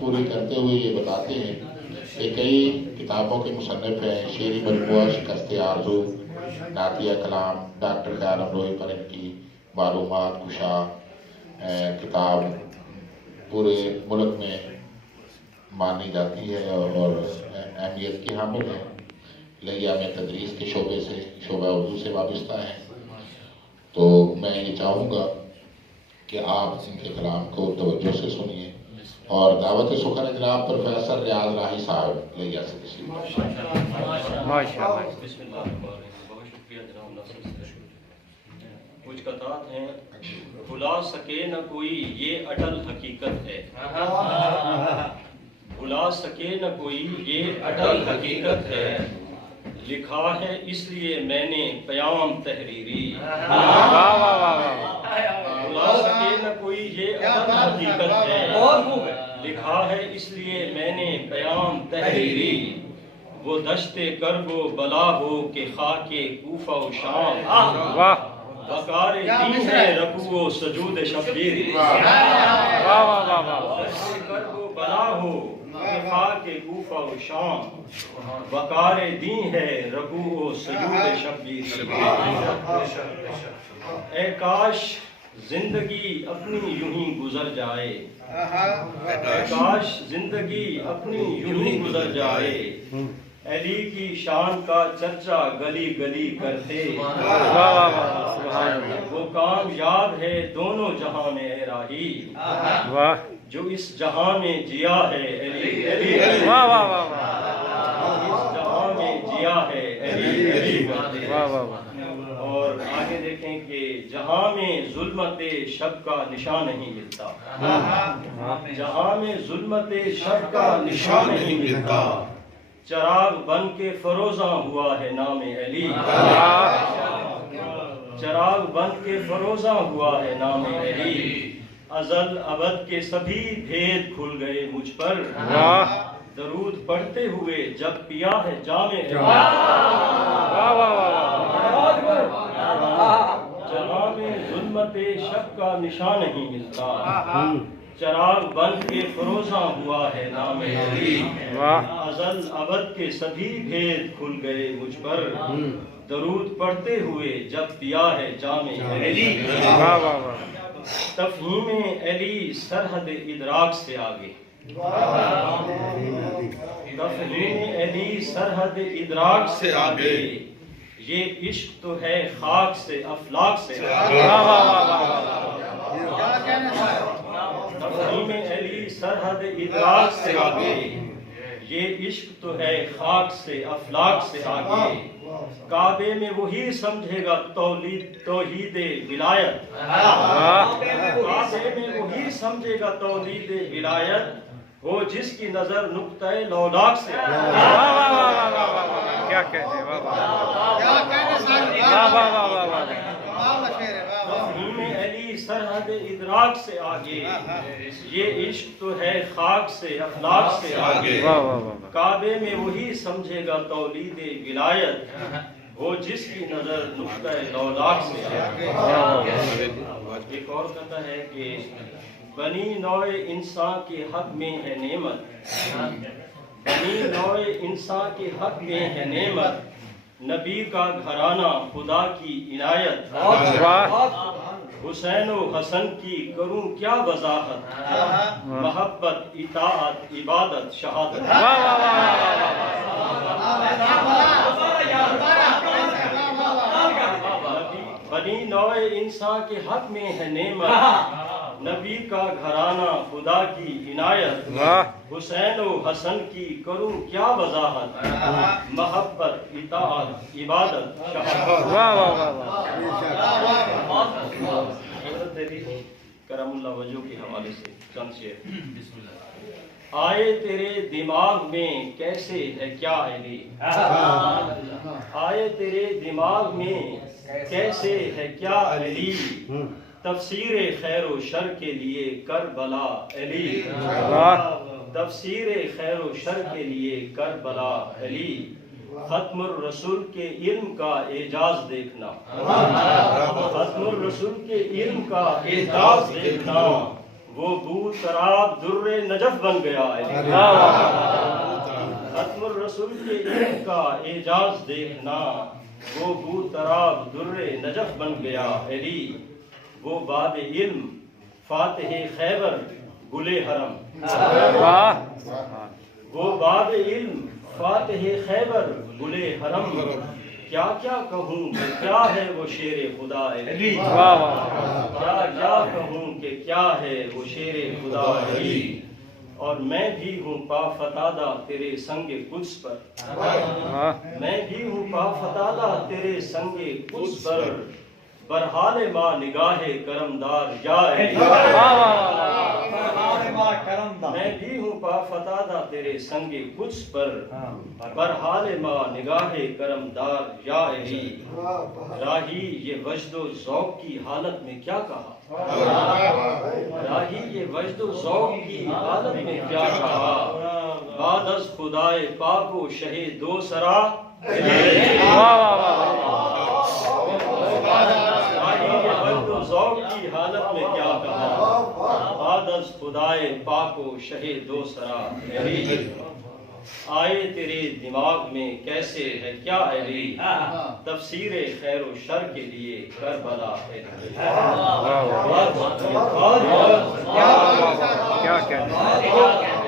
پوری کرتے ہوئے یہ بتاتے ہیں کہ کئی کتابوں کے مصنف ہیں، شعری مجموعہ شکست آرزو، نعتیہ کلام، ڈاکٹر خیال امروہی پر ان کی معلومات کشا کتاب پورے ملک میں مانی جاتی ہے اور اہمیت کی حامل ہے۔ لہیا میں تدریس کے شعبے سے، شعبہ اردو سے وابستہ ہیں، تو میں یہ چاہوں گا کہ آپ ان کے کلام کو توجہ سے سنیے اور دعوت سخن جناب پروفیسر ریاض راہی صاحب لہیا سے تشریف ماشاءاللہ۔ بسم اللہ الرحمن الرحیم۔ بہت شکریہ جناب ناصر صاحب۔ کچھ قطعات ہیں۔ بھلا سکے نہ کوئی یہ اٹل حقیقت ہے، بھلا سکے نہ کوئی یہ اٹل حقیقت ہے، لکھا ہے اس لیے میں نے پیام تحریری، بھلا سکے نہ کوئی یہ اٹل حقیقت ہے، لکھا ہے اس لیے میں نے پیام تحریری، وہ دشت کرب و بلا ہو کہ خاک کوفہ و شام، وقار دین ہے رکوع و سجود شبیری، دشت کرب و بلا ہو کہ خاک کوفہ و شام، وقار دین ہے رکوع و سجود شبیری، اے کاش زندگی اپنی یوں ہی گزر جائے، اے کاش زندگی اپنی یوں ہی گزر جائے، علی کی شان کا چرچا گلی گلی کرتے، وہ کامیاب ہے دونوں جہاں میں اے راہی، جو اس جہاں میں جیا ہے علی علی، اس جہاں میں جیا ہے علی علی کرتے۔ اور آگے دیکھیں کہ جہاں میں ظلمت شب کا نشان نہیں ملتا، جہاں میں ظلمت شب کا نشان نہیں ملتا، چراغ بن کے فروزاں ہوا ہے نام علی، چراغ بن کے فروزاں ہوا ہے نام علی، ازل ابد کے سبھی بھید کھل گئے مجھ پر، درود پڑھتے ہوئے جب پیا ہے جام علی، جہاں میں ظلمت شب کا نشان نہیں ملتا، چراغ بن کے فروزاں ہوا ہے نام علی، ازل ابد کے سبھی بھید کھل گئے مجھ پر، درود پڑھتے ہوئے جب پیا ہے جام علی، تفہیم علی سرحد ادراک سے آگے، تفہیم علی سرحد ادراک سے آگے، یہ عشق تو ہے خاک سے افلاک سے آگے، تفہیم علی سرحد ادراک سے آگے، یہ عشق تو ہے خاک سے افلاک سے آگے، کعبے میں وہی سمجھے گا توحید ولایت، کعبے میں وہی سمجھے گا توحید ولایت، وہ جس کی نظر نقطہ لولاک سے آگے، کیا کہتے ہیں، تفہیم علی سرحد ادراک سے آگے، یہ عشق تو ہے خاک سے افلاک سے آگے، کعبے میں وہی سمجھے گا تولید ولایت، وہ جس کی نظر نقطہ لولاک سے آگے۔ ایک اور کہتا ہے کہ بنی نوع انسان کے حق میں ہے نعمت، بنی نوع انسان کے حق میں ہے نعمت، نبی کا گھرانہ خدا کی عنایت، حسین و حسن کی کروں کیا وضاحت، محبت اطاعت عبادت شہادت، بنی نوع انسان کے حق میں ہے نعمت، نبی کا گھرانہ خدا کی عنایت، حسین و حسن کی کروں کیا وضاحت، محبت اطاعت عبادت شہادت۔ حضرت علی کرم اللہ وجہ کے حوالے سے چند شعر۔ آئے تیرے دماغ میں کیسے ہے کیا علی، آئے تیرے دماغ میں کیسے ہے کیا علی، تفسیر خیر و شر کے لیے کربلا علی، تفسیر خیر و شر کے لیے کربلا علی، ختم الرسول کے علم کا اعجاز دیکھنا، ختم الرسول کے علم کا اعجاز دیکھنا، وہ بو تراب در نجف بن گیا علی، ختم الرسول کے علم کا اعجاز دیکھنا، وہ بو تراب در نجف بن گیا علی، وہ باب علم فاتح خیبر گل حرم، وہ باب علم فاتح خیبر گل حرم، کیا کیا کہوں کہ کیا ہے وہ شیر خدا علی، کیا کیا کہوں کہ کیا ہے وہ شیر خدا علی، اور میں بھی ہوں پا فتادہ تیرے سنگ قدس پر، میں بھی ہوں پا فتادہ تیرے سنگ قدس پر، برحال ما نگاہ کرمدار یا علی، میں بھی ہوں پا فتادہ تیرے سنگ قدس پر، برحال ما نگاہ کرمدار یا علی، راہی یہ وجد و ذوق کی حالت میں کیا کہا، راہی یہ وجد و ذوق کی حالت میں کیا کہا، بعد از خدائے پاک و شہ دو سرا ذوق کی حالت میں کیا کہا، بعد از خدائے پاک و شہ دو سرا علی، آئے تیرے دماغ میں کیسے ہے کیا علی، تفسیر خیر و شر کے لیے کربلا ہے، کیا کہتے ہیں